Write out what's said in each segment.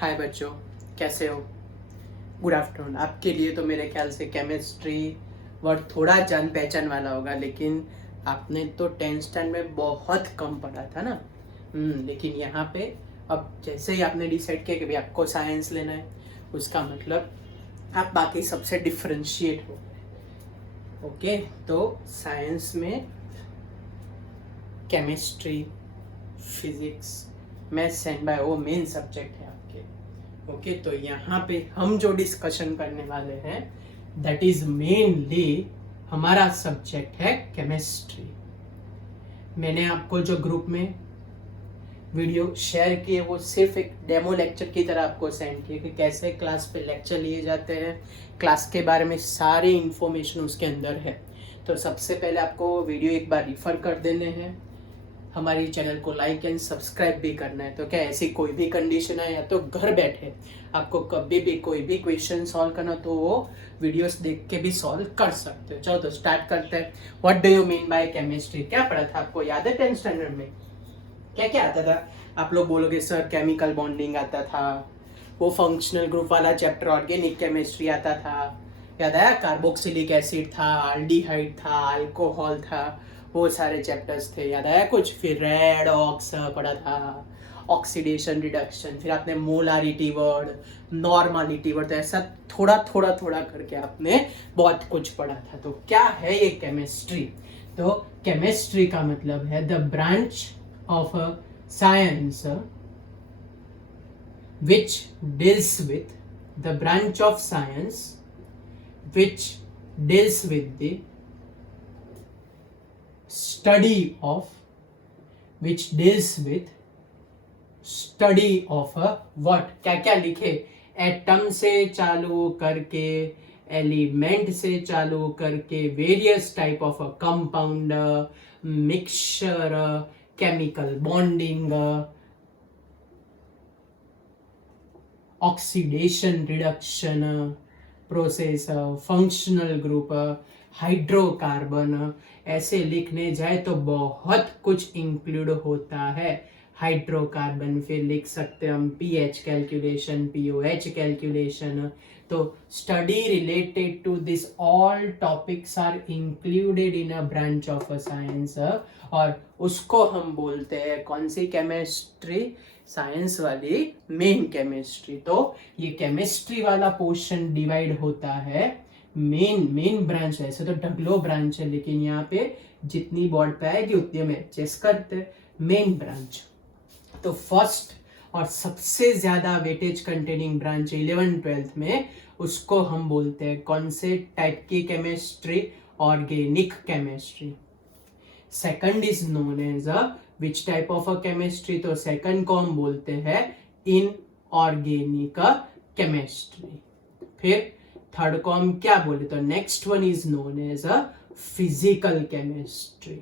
हाय बच्चों, कैसे हो? Good afternoon. आपके लिए तो मेरे ख्याल से केमिस्ट्री वर्ड थोड़ा जान पहचान वाला होगा, लेकिन आपने तो 10th स्टैंड में बहुत कम पढ़ा था ना। लेकिन यहाँ पे अब जैसे ही आपने डिसाइड किया कि भाई आपको साइंस लेना है, उसका मतलब आप बाकी सबसे डिफ्रेंशिएट हो। ओके, तो साइंस में chemistry, physics, maths and bio वो मेन सब्जेक्ट है आपके। ओके, तो यहाँ पे हम जो डिस्कशन करने वाले हैं दैट इज मेनली हमारा सब्जेक्ट है केमिस्ट्री। मैंने आपको जो ग्रुप में वीडियो शेयर किए वो सिर्फ एक डेमो लेक्चर की तरह आपको सेंड किए कि कैसे क्लास पे लेक्चर लिए जाते हैं, क्लास के बारे में सारी इंफॉर्मेशन उसके अंदर है। तो सबसे पहले आपको वीडियो एक बार रिफर कर देने हैं, हमारी चैनल को लाइक एंड सब्सक्राइब भी करना है। तो क्या ऐसी कोई भी कंडीशन है या तो घर बैठे आपको कभी भी कोई भी क्वेश्चन सॉल्व करना तो वो वीडियोस देख के भी सॉल्व कर सकते हो। चलो तो स्टार्ट करते हैं। What do you mean by chemistry? क्या पढ़ा था आपको, याद है 10th स्टैंडर्ड में? क्या क्या आता था? आप लोग बोलोगे सर केमिकल बॉन्डिंग आता था, वो फंक्शनल ग्रुप वाला चैप्टर ऑर्गेनिक केमिस्ट्री आता था, याद आया कार्बोक्सिलिक एसिड था, अल्डिहाइड था, अल्कोहल था, वो सारे चैप्टर्स थे, याद आया कुछ? फिर रेड ऑक्स पढ़ा था, ऑक्सीडेशन रिडक्शन, फिर आपने मोलारिटी वर्ड, नॉर्मालिटी वर्ड, तो ऐसा थोड़ा थोड़ा थोड़ा करके आपने बहुत कुछ पढ़ा था। तो क्या है ये केमिस्ट्री? तो केमिस्ट्री का मतलब है the branch of a science which deals with the branch of science which deals with the study of a what? क्या क्या लिखे? एटम से चालू करके, एलिमेंट से चालू करके, various type of a compound, mixture, chemical bonding, oxidation reduction process, functional group, hydrocarbon, ऐसे लिखने जाए तो बहुत कुछ इंक्लूड होता है हाइड्रोकार्बन। फिर लिख सकते हैं हम पीएच कैलकुलेशन, पीओएच कैलकुलेशन। तो study related to this all topics are included in a branch of a science, और उसको हम बोलते हैं कौन सी केमिस्ट्री? साइंस वाली मेन केमिस्ट्री। तो ये केमिस्ट्री वाला पोर्शन डिवाइड होता है मेन ब्रांच। ऐसे तो ढगलो ब्रांच है, लेकिन यहाँ पे जितनी बोर्ड पे आएगी उतनी हम एडजस्ट करते। मेन ब्रांच तो फर्स्ट और सबसे ज्यादा वेटेज कंटेनिंग ब्रांच 11th-12th में, उसको हम बोलते हैं कौन से टाइप की chemistry? Organic chemistry. Second is known as a which type of a chemistry? तो सेकंड को हम बोलते हैं इनऑर्गेनिक केमिस्ट्री। फिर थर्ड को हम क्या बोले? तो next one is known as a physical chemistry.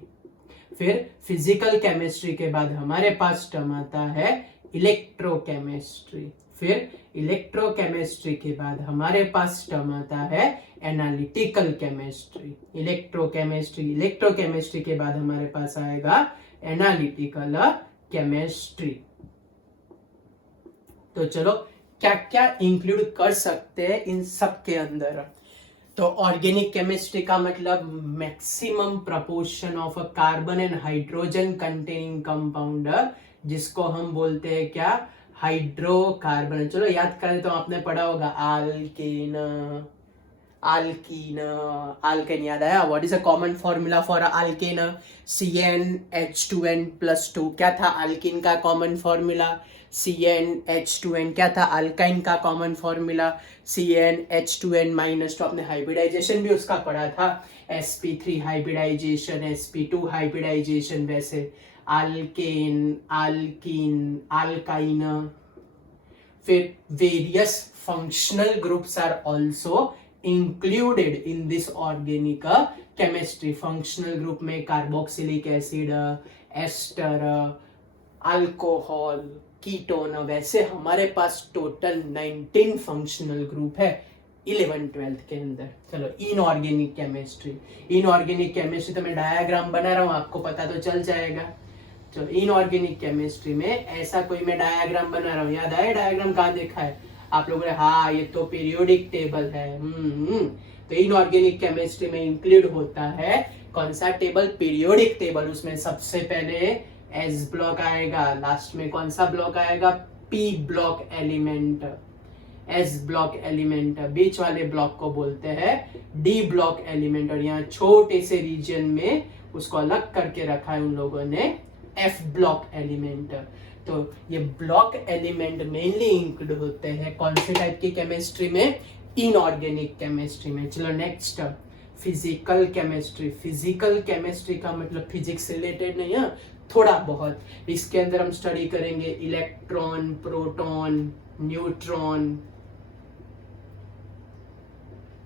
फिर फिजिकल केमिस्ट्री के बाद हमारे पास टर्म आता है इलेक्ट्रोकेमिस्ट्री। फिर इलेक्ट्रोकेमिस्ट्री के बाद हमारे पास टर्म आता है एनालिटिकल केमिस्ट्री। इलेक्ट्रोकेमिस्ट्री के बाद हमारे पास आएगा एनालिटिकल केमिस्ट्री। तो चलो क्या क्या इंक्लूड कर सकते हैं इन सब के अंदर? तो ऑर्गेनिक केमिस्ट्री का मतलब maximum proportion of a carbon and hydrogen containing compound, जिसको हम बोलते हैं क्या? हाइड्रोकार्बन। चलो याद करें तो आपने पढ़ा होगा आल्केन, alkene याद आया? What is a common formula for alkene? CnH2n+2। क्या था अल्किन का कॉमन फॉर्मूला? CnH2n। क्या था अल्काइन का कॉमन फॉर्मूला? CnH2n-2। आपने हाइब्रिडाइजेशन भी उसका पढ़ा था, sp3 हाइब्रिडाइजेशन, sp2 हाइब्रिडाइजेशन। वैसे अल्केन, अल्कीन, अल्काइन। फिर various functional groups are also included in this organic chemistry। functional group में carboxylic acid, ester, alcohol, ketone. वैसे हमारे पास टोटल 19 फंक्शनल ग्रुप है 11th-12th के अंदर। चलो इनऑर्गेनिक केमिस्ट्री तो मैं डायग्राम बना रहा हूं, आपको पता तो चल जाएगा। तो इनऑर्गेनिक केमिस्ट्री में ऐसा कोई मैं डायग्राम बना रहा हूँ, याद आया डायग्राम कहाँ देखा है आप लोगों ने? हाँ, ये तो पीरियोडिक टेबल है। तो इनऑर्गेनिक केमिस्ट्री में इंक्लूड होता है कौन सा टेबल? Periodic table. उसमें सबसे पहले एस ब्लॉक आएगा, लास्ट में कौन सा ब्लॉक आएगा? P block element. S block element, बीच वाले ब्लॉक को बोलते हैं डी ब्लॉक एलिमेंट, और यहाँ छोटे से रीजन में उसको अलग करके रखा है उन लोगों ने एफ ब्लॉक एलिमेंट। तो ये ब्लॉक एलिमेंट मेनली इंक्लूड होते हैं कौन से टाइप की केमिस्ट्री में? इनऑर्गेनिक केमिस्ट्री में। चलो next, physical chemistry. Physical chemistry का मतलब फिजिक्स से रिलेटेड नहीं है, थोड़ा बहुत। इसके अंदर हम स्टडी करेंगे electron, proton, neutron,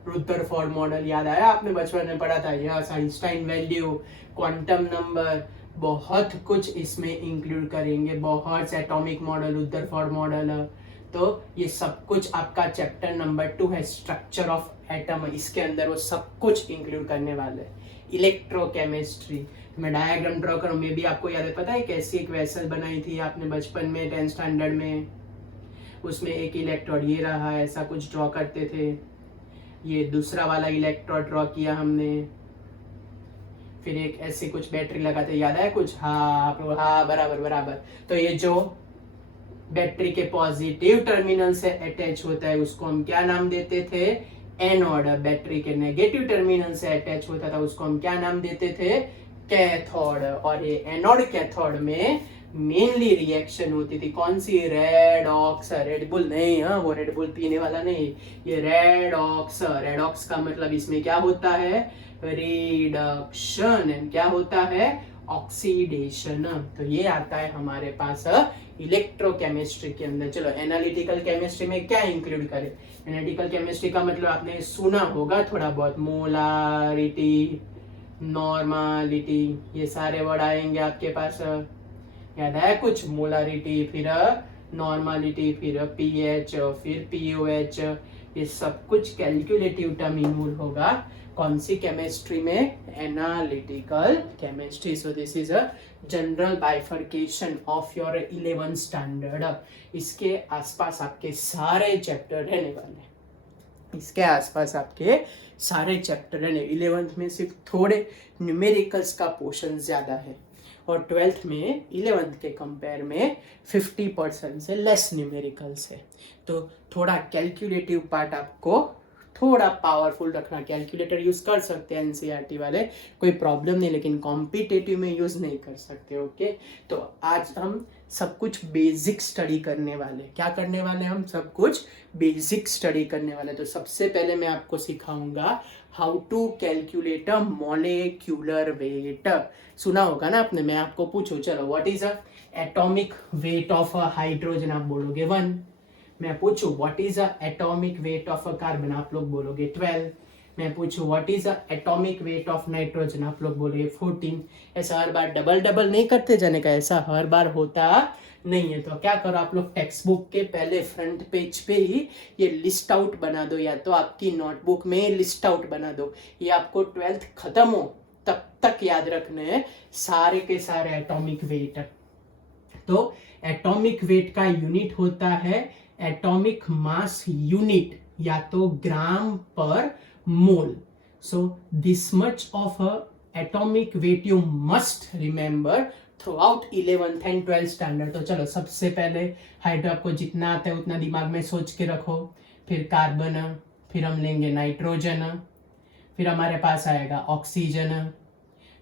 Rutherford model, याद आया आपने बचपन में पढ़ा था? Yes, Einstein value, quantum number, बहुत कुछ इसमें इंक्लूड करेंगे, बहुत से एटॉमिक मॉडल, रुदरफोर्ड मॉडल। तो ये सब कुछ आपका चैप्टर नंबर 2 है, स्ट्रक्चर ऑफ एटम। इसके अंदर वो सब कुछ इंक्लूड करने वाले हैं। इलेक्ट्रोकेमिस्ट्री, मैं डायग्राम ड्रॉ करूं, मे भी आपको याद है, पता है कैसी एक वेसल बनाई थी आपने बचपन में 10th स्टैंडर्ड में? उसमें एक इलेक्ट्रोड ये रहा, ऐसा कुछ ड्रॉ करते थे। ये दूसरा वाला इलेक्ट्रोड ड्रॉ किया हमने, फिर एक ऐसे कुछ बैटरी लगाते, याद है कुछ? हाँ हाँ, बराबर बराबर। तो ये जो बैटरी के पॉजिटिव टर्मिनल से अटैच होता है उसको हम क्या नाम देते थे? एनोड। बैटरी के नेगेटिव टर्मिनल से अटैच होता था उसको हम क्या नाम देते थे? कैथोड। और ये एनोड कैथोड में मेनली रिएक्शन होती थी कौन सी? रेडॉक्स। रेडबुल नहीं, हाँ वो रेडबुल पीने वाला नहीं, ये रेडॉक्स। रेडॉक्स का मतलब इसमें क्या होता है? रिडक्शन। क्या होता है? ऑक्सीडेशन। तो ये आता है हमारे पास इलेक्ट्रोकेमिस्ट्री के अंदर। चलो एनालिटिकल केमिस्ट्री में क्या इंक्लूड करें? एनालिटिकल केमिस्ट्री का मतलब आपने सुना होगा थोड़ा बहुत, मोलारिटी, नॉर्मालिटी, ये सारे वर्ड आएंगे आपके पास, याद है कुछ? मोलारिटी, फिर नॉर्मालिटी, फिर पीएच, फिर पीओएच, ये सब कुछ कैलकुलेटिव टर्म इंक्लूड होगा कौन सी केमिस्ट्री में? Analytical chemistry. So this is a general bifurcation of your 11th standard. इसके आसपास आपके सारे चैप्टर रहने वाले, इसके आसपास आपके सारे चैप्टर रहने। 11th में सिर्फ थोड़े न्यूमेरिकल्स का पोर्शन ज्यादा है, और 12th में 11th के कंपेयर में 50% से लेस न्यूमेरिकल्स है। तो थोड़ा कैलकुलेटिव पार्ट आपको थोड़ा पावरफुल रखना। कैलकुलेटर यूज कर सकते हैं एनसीईआरटी वाले, कोई प्रॉब्लम नहीं, लेकिन कॉम्पिटिटिव में यूज नहीं कर सकते। ओके, तो आज हम सब कुछ बेसिक स्टडी करने वाले। क्या करने वाले? हम सब कुछ बेसिक स्टडी करने वाले। तो सबसे पहले मैं आपको सिखाऊंगा how to calculate a molecular weight. सुना होगा ना आपने? मैं आपको पूछूं, चलो what is a atomic weight of a hydrogen, आप बोलोगे 1। मैं पूछूं what is a atomic weight of a carbon, आप लोग बोलोगे 12। मैं पूछूं what is a atomic weight of nitrogen, आप लोग बोलोगे 14। ऐसा हर बार डबल डबल नहीं करते जाने का, ऐसा हर बार होता नहीं है। तो क्या करो आप लोग, टेक्स्ट बुक के पहले फ्रंट पेज पे ही ये लिस्ट आउट बना दो, या तो आपकी नोटबुक में लिस्ट आउट बना दो। ये आपको 12th खत्म हो तब तक याद रखने हैं सारे के सारे एटॉमिक वेट। तो एटॉमिक वेट का यूनिट होता है एटॉमिक मास यूनिट, या तो ग्राम पर mole. So this much of a atomic weight you must remember throughout 11th and 12th standard. तो चलो सबसे पहले हाइड्रो आपको जितना आता है उतना दिमाग में सोच के रखो, फिर कार्बन, फिर हम लेंगे नाइट्रोजन, फिर हमारे पास आएगा ऑक्सीजन,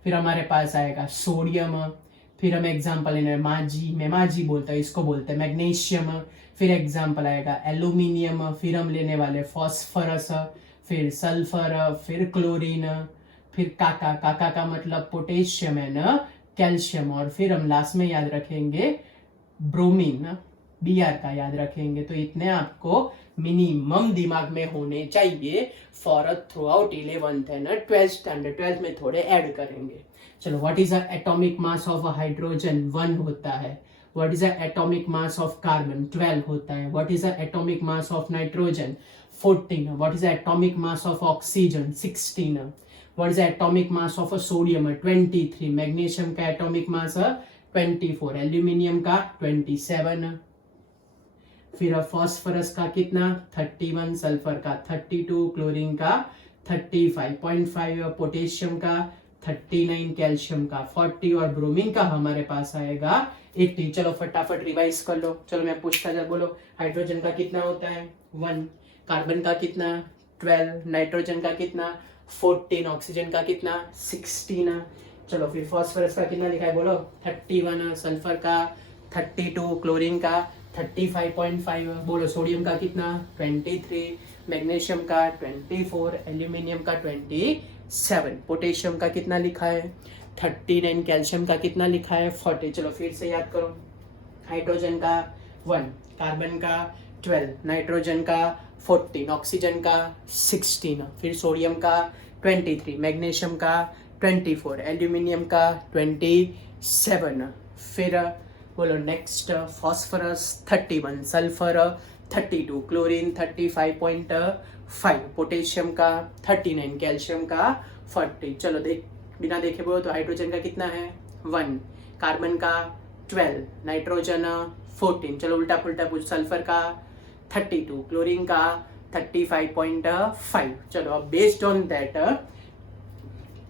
फिर हमारे पास आएगा सोडियम, फिर हम एग्जाम्पल लेंगे मैं माजी बोलता है, इसको बोलते हैं मैग्नीशियम, फिर एग्जाम्पल आएगा एल्यूमिनियम, फिर हम लेने वाले फॉस्फरस, फिर सल्फर, फिर क्लोरीन, फिर काका, काका का मतलब पोटेशियम है ना, कैल्शियम, और फिर हम लास्ट में याद रखेंगे ब्रोमीन, Br का याद रखेंगे। तो इतने आपको मिनिमम दिमाग में होने चाहिए for through out 11th and 12th standard. 12th में थोड़े ऐड करेंगे। चलो what is the atomic mass of hydrogen? 1 होता है। What is the atomic mass of carbon? 12 होता है। What is the atomic mass of nitrogen? 14. What is the atomic mass of oxygen? 16. What is the atomic mass of sodium? 23. Magnesium का atomic mass 24, aluminium का 27, फिर phosphorus का कितना 31, sulphur का 32, chlorine का 35.5, potassium का 39, कैल्शियम का 40 और ब्रोमीन का हमारे पास आएगा 80। चलो फटाफट रिवाइज कर लो। चलो मैं पूछता जा, बोलो हाइड्रोजन का कितना होता है 1, कार्बन का कितना 12, नाइट्रोजन का कितना 14, ऑक्सीजन का कितना 16। चलो फिर फास्फोरस का कितना लिखा है बोलो 31, सल्फर का 32, क्लोरीन का 35.5, बोलो सोडियम का कितना 23, मैग्नीशियम का 24, एल्यूमिनियम का 27, पोटेशियम का कितना लिखा है 39, कैल्शियम का कितना लिखा है 40। चलो फिर से याद करो, हाइड्रोजन का 1, कार्बन का 12, नाइट्रोजन का 14, ऑक्सीजन का 16, फिर सोडियम का 23, मैग्नीशियम का 24, एल्यूमिनियम का 27, फिर बोलो next phosphorus 31, sulphur 32, chlorine 35.5, potassium का 39, कैल्शियम का 40। चलो बिना देखे बोलो तो हाइड्रोजन का कितना है 1, कार्बन का 12, नाइट्रोजन 14, चलो उल्टा पुल्टा पूछ, सल्फर का 32, क्लोरीन का 35.5। चलो अब based on that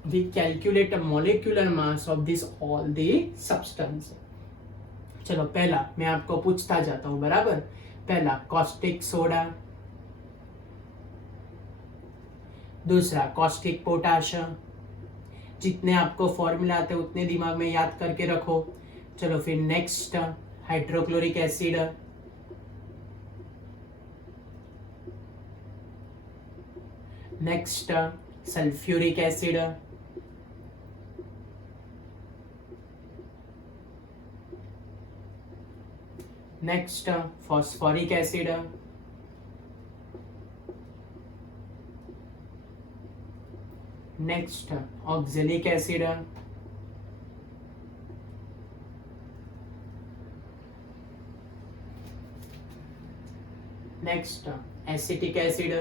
we calculate a molecular mass of this all the substance। चलो पहला मैं आपको पूछता जाता हूं, बराबर। पहला कॉस्टिक सोडा, दूसरा कॉस्टिक पोटाश। जितने आपको फॉर्मूला आते हैं उतने दिमाग में याद करके रखो। चलो फिर next hydrochloric acid, next sulphuric acid, next phosphoric acid, next oxalic acid, next acetic acid,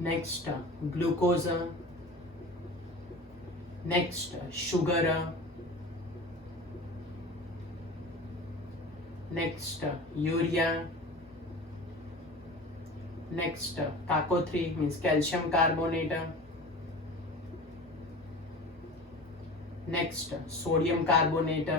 next glucose, next sugar, next urea, next काको3 means calcium carbonate, next sodium carbonate.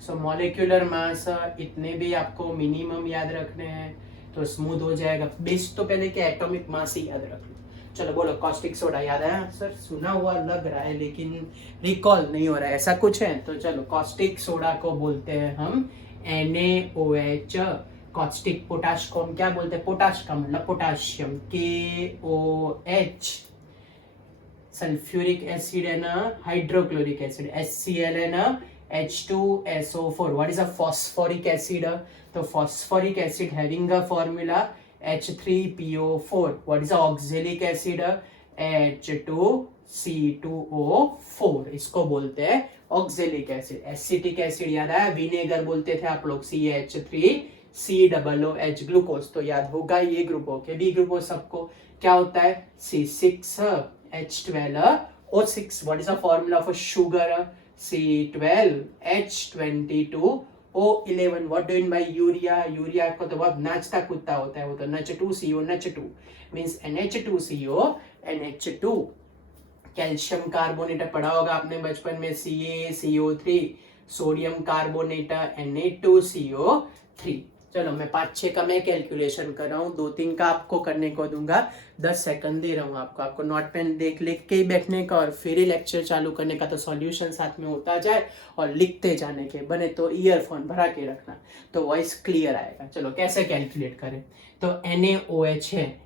So molecular mass इतने भी आपको minimum याद रखने हैं तो smooth हो जाएगा। बेस तो पहले के एटॉमिक मास ही याद रख लो। चलो बोलो कॉस्टिक सोडा याद है सर, सुना हुआ लग रहा है लेकिन रिकॉल नहीं हो रहा है, ऐसा कुछ है? तो चलो कॉस्टिक सोडा को बोलते हैं हम NaOH। कॉस्टिक पोटाश को हम क्या बोलते हैं? पोटाश का मतलब पोटाशियम KOH। सल्फ्यूरिक एसिड है ना हाइड्रोक्लोरिक एसिड HCl है ना H2SO4। What is a phosphoric acid? तो phosphoric acid having a formula H3PO4। What is a oxalic acid? H2C2O4। इसको बोलते हैं ऑक्जेलिक एसिड। एसिटिक एसिड याद आया? विनेगर बोलते थे आप लोग CH3COOH ग्लूकोज। तो याद होगा ये ग्रुप हो के बी ग्रुप हो सबको क्या होता है C6H12O6। What is the formula of sugar? C12H22O11। What do mean by urea? Urea को तो बहुत नाचता कूदता होता है, वो तो NH2CO NH2 means NH2CO NH2। Calcium carbonate पढ़ा होगा आपने बचपन में CaCO3। Sodium carbonate Na2CO3। चलो मैं 5-6 का मैं कैलकुलेशन कर रहा हूँ, 2-3 का आपको करने को दूंगा। 10 सेकंड दे रहा हूँ आपको नोट पेन देख लिख के ही बैठने का और फिर ही लेक्चर चालू करने का, तो सॉल्यूशन साथ में होता जाए और लिखते जाने के। बने तो ईयरफोन भरा के रखना तो वॉइस क्लियर आएगा। चलो कैसे कैलकुलेट करें? तो NaOH है,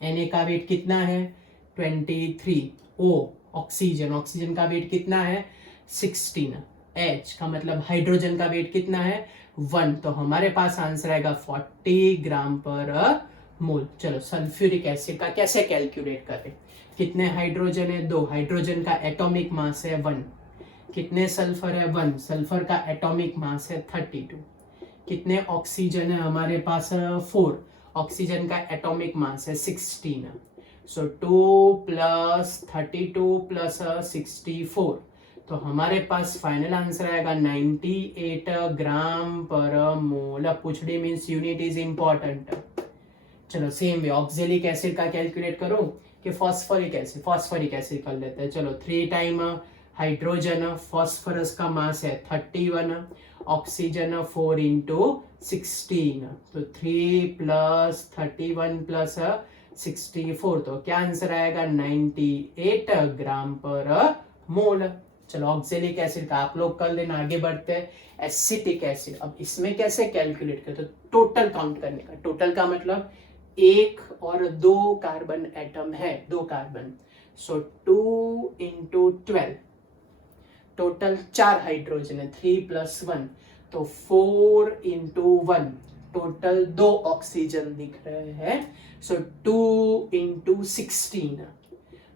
Na का वेट कितना है 23। O ऑक्सीजन, ऑक्सीजन का वेट कितना है 16। H का मतलब हाइड्रोजन का वेट कितना है 1। तो हमारे पास आंसर आएगा 40 ग्राम पर मोल। चलो सल्फ्यूरिक एसिड का कैसे कैलकुलेट करें? कितने हाइड्रोजन है 2, हाइड्रोजन का एटॉमिक मास है 1। कितने सल्फर है 1, सल्फर का एटॉमिक मास है 32। कितने ऑक्सीजन है हमारे पास 4, ऑक्सीजन का एटॉमिक मास है 16। सो 2 प्लस 32 प्लस 64, तो हमारे पास फाइनल आंसर आएगा 98 ग्राम पर मोल। अब पूछड़ी मीन्स यूनिट इज इंपॉर्टेंट। चलो सेम वे ऑक्जेलिक एसिड का कैलकुलेट करो कि फॉस्फोरिक एसिड कर लेते हैं। चलो 3 टाइम हाइड्रोजन, फॉस्फोरस का मास है 31, ऑक्सीजन 4 इंटू 16, तो 3 प्लस 31 प्लस 64, तो क्या आंसर आएगा 98 ग्राम पर मोल। चलो ऑक्जेलिक एसिड का आप लोग कर लेना, आगे बढ़ते हैं। एसिटिक एसिड, अब इसमें कैसे कैलकुलेट करते, तो टोटल काउंट करने का। टोटल का मतलब 1 और 2 कार्बन एटम है, 2 कार्बन, सो 2 इंटू 12, टोटल 4 हाइड्रोजन है, 3 प्लस 1, तो 4 इंटू 1, टोटल 2 ऑक्सीजन दिख रहे हैं, सो 2 इंटू 16,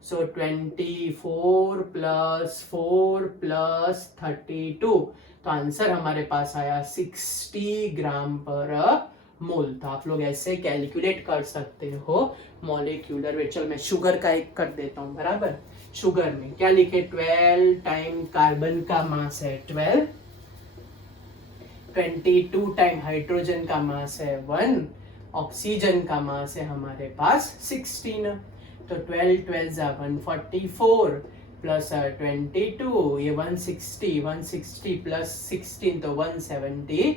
सो 24 प्लस 4 प्लस 32, तो आंसर हमारे पास आया 60 ग्राम पर मोल। तो आप लोग ऐसे कैलकुलेट कर सकते हो मॉलिक्यूलर वेट। चलो मैं शुगर का एक कर देता हूँ, बराबर। शुगर में क्या लिखे, 12 टाइम कार्बन का मास है 12, 22 टाइम हाइड्रोजन का मास है 1, ऑक्सीजन का मास है हमारे पास 16, तो 12 12 144 प्लस 22, ये 160 प्लस 16, तो 176,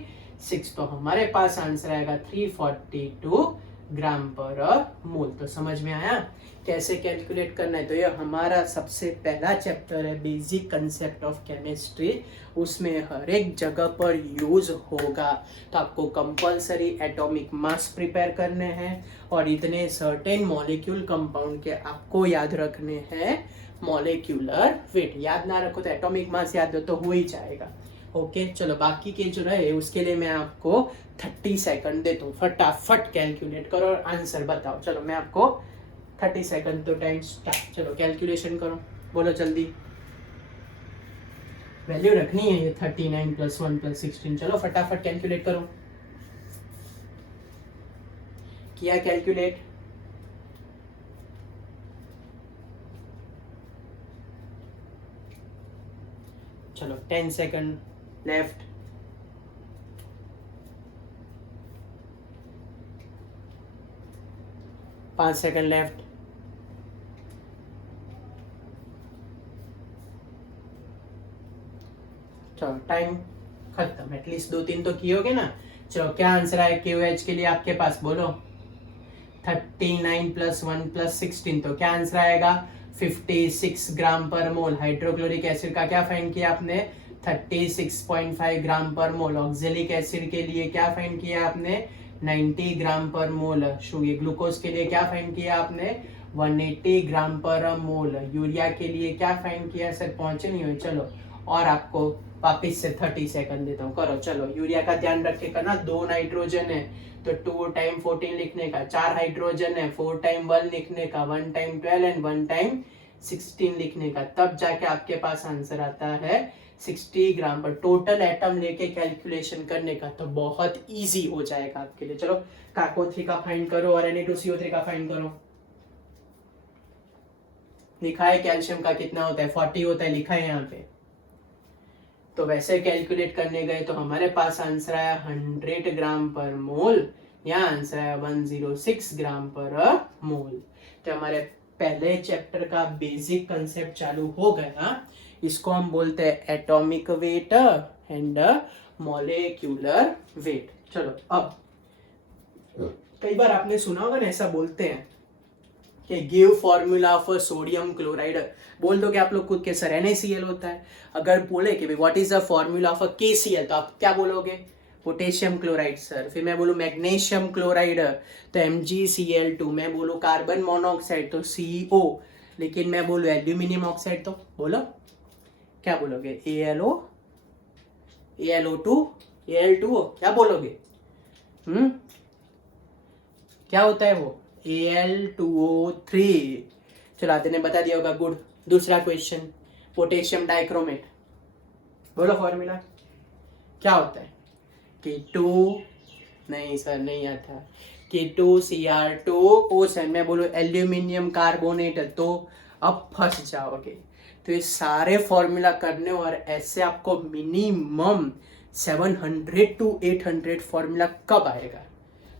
तो हमारे पास आंसर आएगा 342 ग्राम पर मोल। तो समझ में आया कैसे कैलकुलेट करना है। तो ये हमारा सबसे पहला चैप्टर है, बेसिक कंसेप्ट ऑफ केमिस्ट्री, उसमें हर एक जगह पर यूज होगा। तो आपको कंपलसरी एटॉमिक मास प्रिपेयर करने हैं और इतने सर्टेन मॉलिक्यूल कंपाउंड के आपको याद रखने हैं मॉलिक्यूलर वेट। याद ना रखो तो एटॉमिक मास याद हो तो हो ही जाएगा। ओके चलो बाकी के जो रहे उसके लिए मैं आपको 30 सेकंड देता हूँ, फटाफट कैलकुलेट करो और आंसर बताओ। चलो मैं आपको 30 सेकंड तो टाइम स्टार्ट। चलो कैलकुलेशन करो, बोलो जल्दी। वैल्यू रखनी है ये 39 प्लस 1 प्लस 16। चलो फटाफट कैलकुलेट करो। किया कैलकुलेट? चलो 10 सेकंड लेफ्ट। पांच सेकंड लेफ्ट। चलो टाइम खत्म। एटलीस्ट 2-3 तो किए होगे ना। चलो क्या आंसर आया KOH के लिए आपके पास, बोलो। 39 प्लस 1 प्लस 16, तो क्या आंसर आएगा 56 ग्राम पर मोल। हाइड्रोक्लोरिक एसिड का क्या फाइंड किया आपने, 36.5 ग्राम पर मोल। ऑक्जेलिक एसिड के लिए क्या फाइंड किया आपने, 90 ग्राम पर मोल। ग्लूकोज के लिए क्या फाइंड किया आपने, 180 ग्राम पर मोल। यूरिया के लिए क्या फाइंड किया, सर पहुंचे नहीं हुए। चलो और आपको वापिस से 30 सेकंड देता हूँ, करो। चलो यूरिया का ध्यान रखे करना, 2 नाइट्रोजन है तो 2 टाइम 14 लिखने का, 4 हाइड्रोजन है 4 टाइम 1 लिखने का, 1 टाइम 12 एंड 1 टाइम 16 लिखने का, तब जाके आपके पास आंसर आता है 60 ग्राम पर। टोटल एटम लेके कैलकुलेशन करने का तो बहुत इजी हो जाएगा आपके लिए। चलो कार्बो3 का फाइंड करो और Na2CO3 का फाइंड करो। लिखा है कैल्शियम का कितना होता है, 40 होता है, लिखा है यहाँ पे। तो वैसे कैलकुलेट करने गए तो हमारे पास आंसर आया 100 ग्राम पर मोल, यहाँ आंसर आया 106 ग्राम पर मोल। तो हमारे पहले चैप्टर का बेसिक कंसेप्ट चालू हो गया। इसको हम बोलते हैं atomic weight and molecular weight. चलो अब कई बार आपने सुना होगा ना, ऐसा बोलते हैं कि give formula for sodium chloride. बोल दो कि आप लोग खुद के, सर NaCl होता है। अगर बोले कि भाई what is the formula for KCl, तो आप क्या बोलोगे, पोटेशियम क्लोराइड सर। फिर मैं बोलूँ मैग्नीशियम क्लोराइड तो MgCl2। मैं बोलूँ कार्बन मोनोऑक्साइड तो CO। लेकिन मैं बोलूँ एल्यूमिनियम ऑक्साइड तो बोलो क्या बोलोगे, ALO, ALO2, Al2O, क्या बोलोगे? क्या होता है वो, Al2O3। चलो आते ने बता दिया होगा, गुड। दूसरा क्वेश्चन, पोटेशियम डाइक्रोमेट, बोलो फॉर्मूला क्या होता है। K2, नहीं सर नहीं आता। K2Cr2O7 मैं बोलूँ एल्यूमिनियम कार्बोनेट तो अब फंस जाओगे। तो ये सारे फॉर्मूला करने और ऐसे आपको मिनिमम 700 to 800 फॉर्मूला कब आएगा।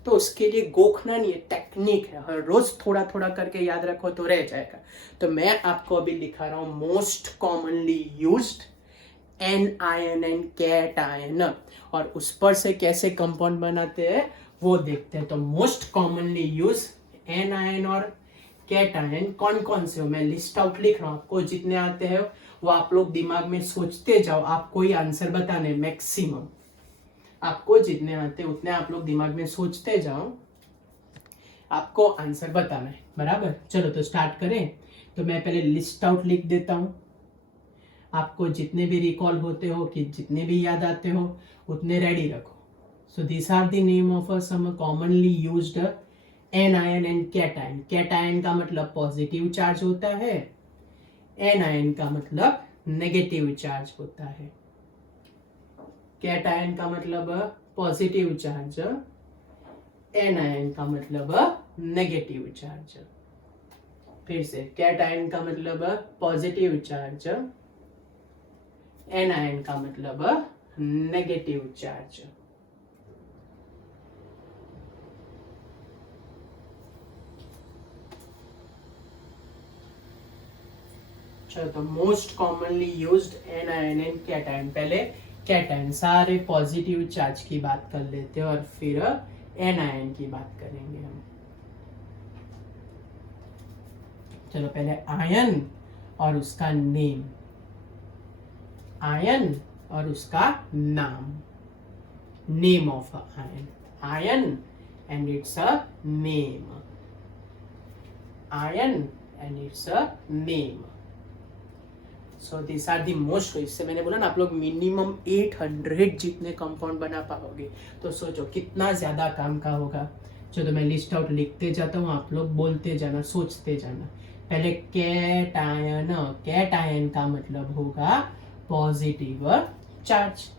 तो उसके लिए गोखना नहीं है, टेक्निक है, हर रोज थोड़ा थोड़ा करके याद रखो तो रह जाएगा। तो मैं आपको अभी दिखा रहा हूँ most commonly used anion and cation, और उस पर से कैसे कंपाउंड बनाते हैं वो देखते हैं। तो मोस्ट कॉमनली यूज एनआयन और कैटायन कौन कौन से हो, मैं लिस्ट आउट लिख रहा हूँ, आपको जितने आते हैं वो आप लोग दिमाग में सोचते जाओ, आपको ही आंसर बताने मैक्सिमम, आपको जितने आते हैं उतने आप लोग दिमाग में सोचते जाओ, आपको आंसर बताना है, बराबर। चलो तो स्टार्ट करें। तो मैं पहले लिस्ट आउट लिख देता हूं, आपको जितने भी रिकॉल होते हो कि जितने भी याद आते हो उतने रेडी रखो। So this are the name of some commonly used anion and cation. Cation का मतलब पॉजिटिव चार्ज होता है, एनायन का मतलब नेगेटिव चार्ज होता है। कैटायन का मतलब पॉजिटिव चार्ज, एनायन का मतलब नेगेटिव चार्ज। फिर से, कैटायन का मतलब पॉजिटिव चार्ज, एनायन का मतलब नेगेटिव चार्ज। चलो तो most commonly used anion and cation. पहले कैटायन, सारे पॉजिटिव चार्ज की बात कर लेते हैं और फिर एनायन की बात करेंगे हम। चलो पहले आयन और उसका नेम, आयन और उसका नाम, name of ion, ion and it's a name, ion and it's a name. So this are the most, इससे मैंने बोला ना आप लोग मिनिमम 800 जितने कंपाउंड बना पाओगे। तो सोचो कितना ज्यादा काम का होगा। चलो मैं लिस्ट आउट लिखते जाता हूँ, आप लोग बोलते जाना, सोचते जाना। पहले कैटायन, कैटायन का मतलब होगा पॉजिटिव चार्ज।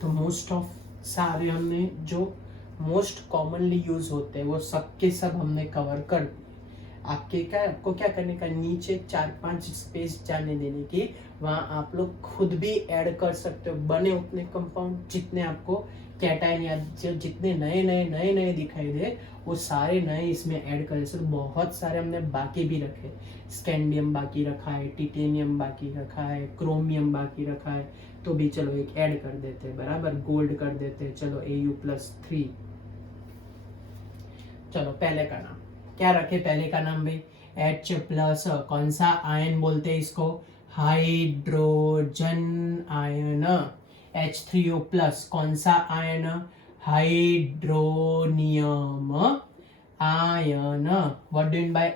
तो मोस्ट ऑफ सारे हमने जो मोस्ट कॉमनली यूज होते हैं वो सब के सब हमने कवर कर दिए। आपको क्या करने का, नीचे 4-5 स्पेस जाने देने की, वहां आप लोग खुद भी ऐड कर सकते हो, बने उतने कंपाउंड जितने आपको कैटायन या जो जितने नए दिखाई दे वो सारे नए इसमें ऐड कर। सर बहुत सारे हमने बाकी भी रखे, स्कैंडियम बाकी रखा है, टिटेनियम बाकी रखा है, क्रोमियम बाकी रखा है, तो भी चलो एक ऐड कर देते हैं, बराबर, गोल्ड कर देते हैं। चलो Au+3। चलो पहले का नाम क्या रखे, पहले का नाम भाई H+, कौन सा आयन बोलते हैं इसको, हाइड्रोजन आयन। H3O+, कौन सा ion, hydronium ion. What do mean by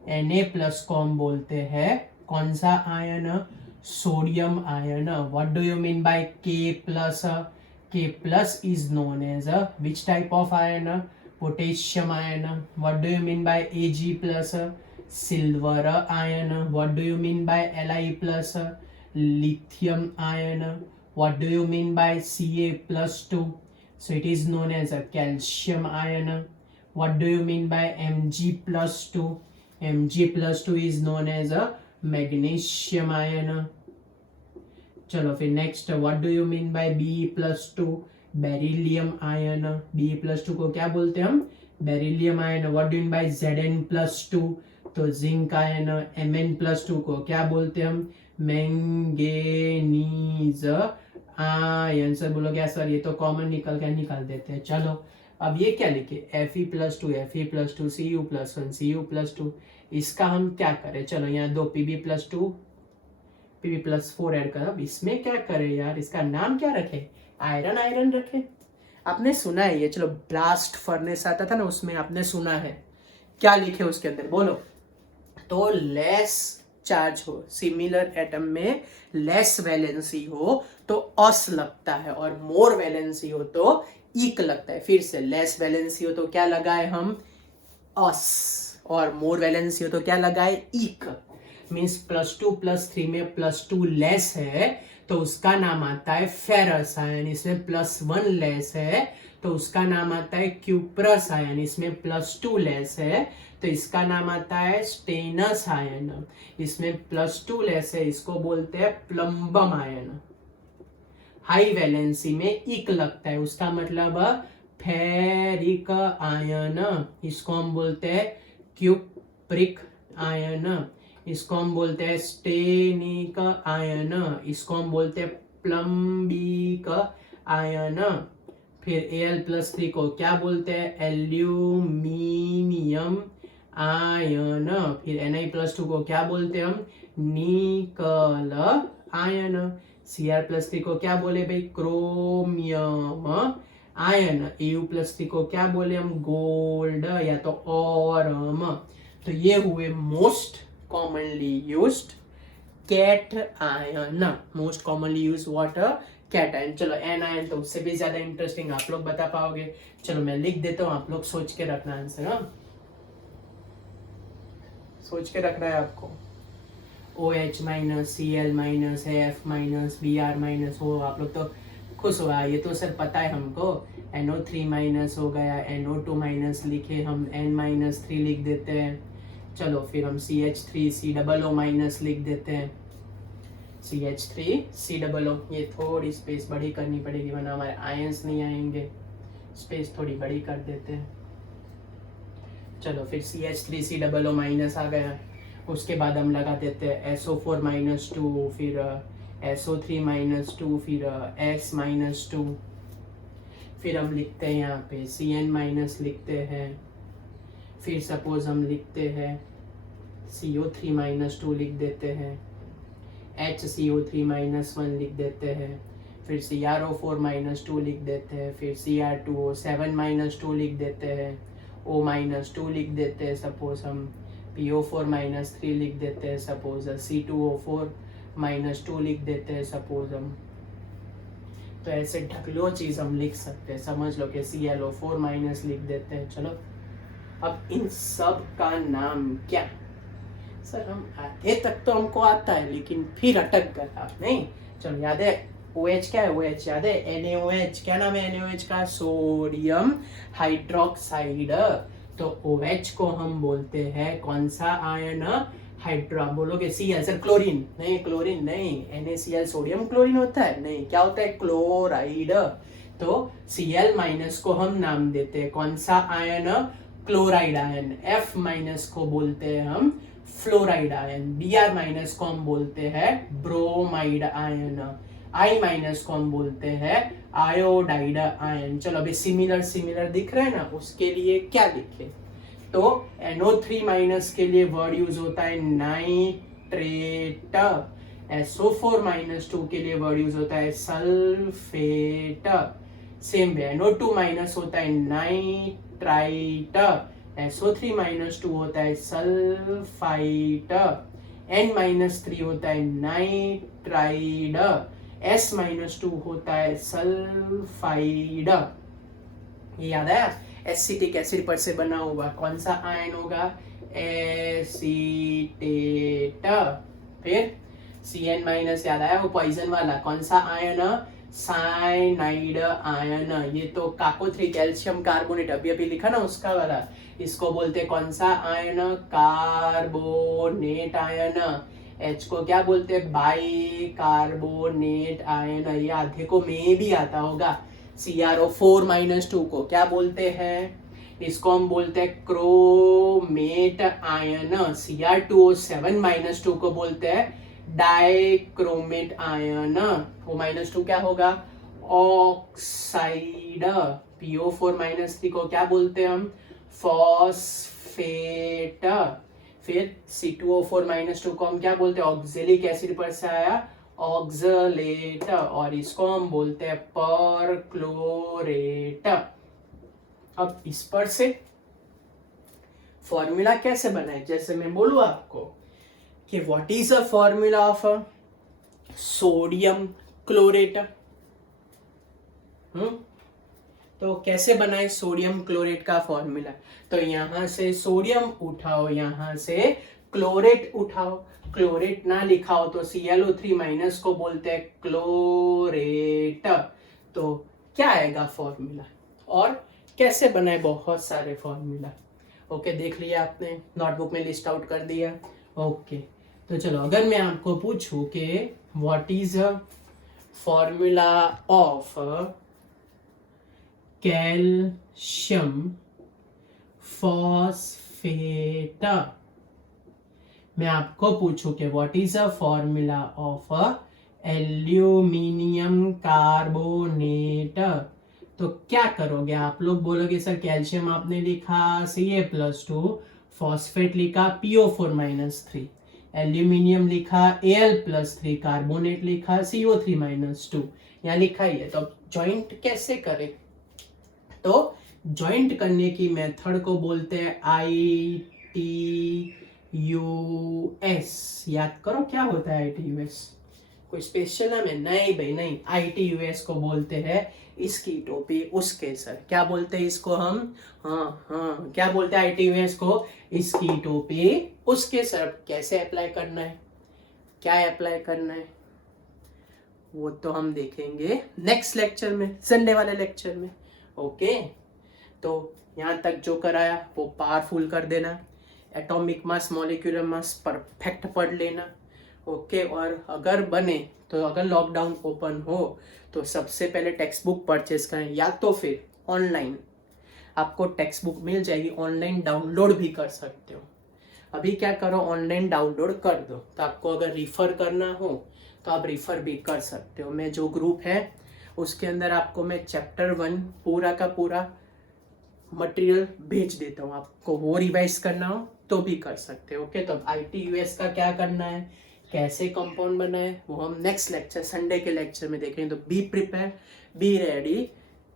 Na+, Na+ को हम बोलते हैं कौन सा ion, sodium ion. What do you mean by K+, K+ is known as a which type of iron, potassium ion. What do you mean by Ag+, silver ion. What do you mean by Li+, lithium ion. What do you mean by Ca+2, so it is known as a calcium ion. What do you mean by Mg+2, Mg+2 is known as a magnesium ion. चलो फिर next, what do you mean by Be+2, beryllium ion, Be+2 को क्या बोलते हैं हम, beryllium ion. What do mean by Zn+2, तो zinc ion. Mn+2 को क्या बोलते हैं हम, मैंगनीज आयन। सर बोलोगे सर ये तो कॉमन निकाल देते हैं। चलो अब ये क्या लिखे, Fe+2 Fe+2 Cu+1 Cu+2, इसका हम क्या करें, चलो यहाँ दो Pb+2 Pb+4 ऐड करो। अब इसमें क्या करें यार, इसका नाम क्या रखे, आयरन आयरन रखे। आपने सुना है ये, चलो ब्लास्ट फर्नेस आता था ना, उसमें आपने सुना है, क्या लिखे उसके अंदर बोलो। तो लेस चार्ज हो, सिमिलर एटम में लेस वैलेंसी हो तो अस लगता है, और मोर वैलेंसी हो तो इक लगता है। फिर से लेस वैलेंसी हो तो क्या लगाए हम, अस, और मोर वैलेंसी हो तो क्या लगाए, इक। मीन्स +2 +3 में +2 लेस है तो उसका नाम आता है फेरस आयन। इसमें +1 लेस है तो उसका नाम आता है क्यूप्रस आयन। इसमें +2 लेस है तो इसका नाम आता है स्टेनस आयन। इसमें +2 लेस है, इसको बोलते हैं प्लम्बम आयन। हाई वैलेंसी में इक लगता है, उसका मतलब फेरिक आयन। इसको हम बोलते हैं क्यूप्रिक आयन। इसको हम बोलते हैं स्टेनिक आयन। इसको हम बोलते हैं प्लम्बिक आयन। फिर Al+3 को क्या बोलते हैं, एल्यूमिनियम आयन। फिर Na+2 को क्या बोलते हैं हम, निकल आयन। Cr+3 को क्या बोले भाई, क्रोमियम आयन। Au+3 को क्या बोले हम, गोल्ड या तो ऑरम। तो ये हुए most commonly used cation. Most commonly use water cation. चलो एन आयन तो उससे भी ज्यादा इंटरेस्टिंग, आप लोग बता पाओगे। चलो मैं लिख देता हूँ, आप लोग सोच के रखना आंसर। हाँ सोच के रखना है आपको। OH- Cl- F- Br- हो, आप लोग तो खुश हुआ, ये तो सर पता है हमको। NO3- हो गया, NO2- लिखे हम, N-3 लिख देते हैं। चलो फिर हम CH3COO- लिख देते हैं, CH3COO। ये थोड़ी स्पेस बड़ी करनी पड़ेगी वरना हमारे आयंस नहीं आएंगे, स्पेस थोड़ी बड़ी कर देते हैं। चलो फिर CH3COO- आ गया। उसके बाद हम लगा देते हैं SO4-2, फिर SO3-2, फिर S-2। फिर हम लिखते हैं यहाँ पे Cn- लिखते हैं। फिर सपोज हम लिखते हैं CO3-2 लिख देते हैं, HCO3-1 लिख देते हैं। फिर CrO4-2 लिख देते हैं। फिर Cr2O7-2 लिख देते हैं, O-2 लिख देते हैं सपोज हम। PO4-3 लिख देते हैं सपोज, C2O4-2 लिख देते हैं सपोज हम। तो ऐसे ढकलो चीज हम लिख सकते हैं, समझ लो कि ClO4- लिख देते हैं। चलो अब इन सब का नाम क्या, सर हम आधे तक तो हमको आता है लेकिन फिर अटक गया नहीं। चलो याद है OH क्या है, OH याद है, NaOH क्या नाम है, NaOH का सोडियम हाइड्रोक्साइड। तो OH को हम बोलते हैं कौन सा आयन, हाइड्रो। बोलोगे Cl, सर क्लोरीन नहीं, क्लोरीन नहीं, NaCl सोडियम क्लोरीन होता है नहीं, क्या होता है, क्लोराइड। तो Cl- को हम नाम देते हैं कौन सा आयन, क्लोराइड आयन। F- को बोलते हैं हम फ्लोराइड आयन। Br- को हम बोलते हैं ब्रोमाइड आयन। I- को हम बोलते हैं आयोडाइड आयन। चलो अभी सिमिलर दिख रहे हैं ना, उसके लिए क्या लिखे, तो NO3- के लिए वर्ड यूज होता है नाइट्रेट। SO4- के लिए वर्ड यूज होता है सल्फेट। सेम वे NO2- होता है नाइट्राइट, SO3- होता है सल्फाइट, N-3 होता है नाइट्राइड, S- होता है सल्फाइड। ये याद है, एसिटिक एसिड पर से बना हुआ कौन सा आयन होगा, एसीटेट। फिर Cn- याद आया, वो पॉइजन वाला कौन सा आयन, साइनाइड आयन। ये तो काको3 कैल्शियम कार्बोनेट अभी लिखा ना उसका वाला, इसको बोलते कौन सा आयन, कार्बोनेट आयन। H को क्या बोलते हैं, बाई कार्बोनेट आयन। ये आधे को में भी आता होगा, CrO4-2 को क्या बोलते हैं? इसको हम बोलते हैं क्रोमेट आयन। Cr2O7-2 को बोलते हैं डाइक्रोमेट आयन। वो -2 क्या होगा? ऑक्साइड। PO4-3 को क्या बोलते हैं हम? फॉस्फेट। फिर C2O4-2 को हम क्या बोलते हैं? ऑक्जेलिक एसिड पर से आया ऑक्सलेट, और इसको हम बोलते हैं परक्लोरेट। अब इस पर से फॉर्मूला कैसे बनाए? जैसे मैं बोलूं आपको कि what is a formula of sodium chlorate. तो कैसे बनाए सोडियम क्लोरेट का फॉर्मूला? तो यहां से सोडियम उठाओ, यहां से क्लोरेट उठाओ। क्लोरेट ना लिखा हो तो ClO3- को बोलते हैं क्लोरेट। तो क्या आएगा फॉर्मूला, और कैसे बनाए? बहुत सारे फॉर्मूला। ओके, देख लिया आपने, नोटबुक में लिस्ट आउट कर दिया। ओके, तो चलो, अगर मैं आपको पूछूं कि what is a formula of calcium phosphate, मैं आपको पूछूं कि what is a formula of aluminium carbonate, तो क्या करोगे आप लोग? बोलोगे सर कैल्शियम आपने लिखा Ca+2, फॉस्फेट लिखा PO4-3, एल्यूमिनियम लिखा Al+3, कार्बोनेट लिखा CO3-2, यहाँ लिखा ही है। तो अब ज्वाइंट कैसे करें? तो ज्वाइंट करने की मेथड को बोलते हैं ITUS। याद करो क्या होता है ITUS? कोई स्पेशल नाम है? नहीं भाई नहीं, ITUS को बोलते हैं इसकी टोपी उसके सर। क्या बोलते हैं इसको हम? हाँ, क्या बोलते हैं ITUS को? इसकी टोपी उसके सर। कैसे अप्लाई करना है, क्या अप्लाई करना है, वो तो हम देखेंगे नेक्स्ट लेक्चर में, संडे वाले लेक्चर में। ओके, तो यहाँ तक जो कराया वो पावरफुल कर देना। Atomic mass, molecular mass perfect पढ़ लेना। ओके, और अगर बने तो अगर लॉकडाउन ओपन हो तो सबसे पहले टेक्स्ट बुक परचेस करें, या तो फिर ऑनलाइन आपको टेक्स्ट बुक मिल जाएगी, ऑनलाइन डाउनलोड भी कर सकते हो। अभी क्या करो, ऑनलाइन डाउनलोड कर दो, तो आपको अगर रिफर करना हो तो आप रिफर भी कर सकते हो। मैं जो ग्रुप है उसके अंदर आपको मैं चैप्टर 1 पूरा का पूरा मटेरियल भेज देता हूँ, आपको वो रिवाइज करना हो तो भी कर सकते हो। ओके, तो अब ITUS का क्या करना है, कैसे कंपाउंड बना है, वो हम नेक्स्ट लेक्चर, संडे के लेक्चर में देखेंगे। तो be prepare, be ready,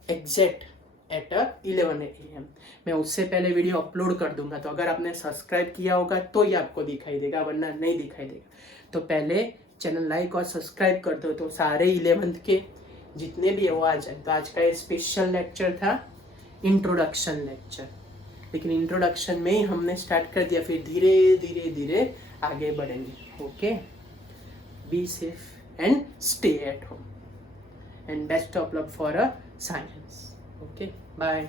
exact at 11 AM। मैं उससे पहले वीडियो अपलोड कर दूंगा, तो अगर आपने सब्सक्राइब किया होगा तो ही आपको दिखाई देगा, वरना नहीं दिखाई देगा। तो पहले चैनल लाइक और सब्सक्राइब कर दो, तो सारे 11th के जितने भी वो आ जाए। तो आज का ये स्पेशल लेक्चर था, इंट्रोडक्शन लेक्चर, लेकिन इंट्रोडक्शन में ही हमने स्टार्ट कर दिया, फिर धीरे धीरे धीरे आगे बढ़ेंगे। Okay, be safe and stay at home, and best of luck for a science. Okay, bye.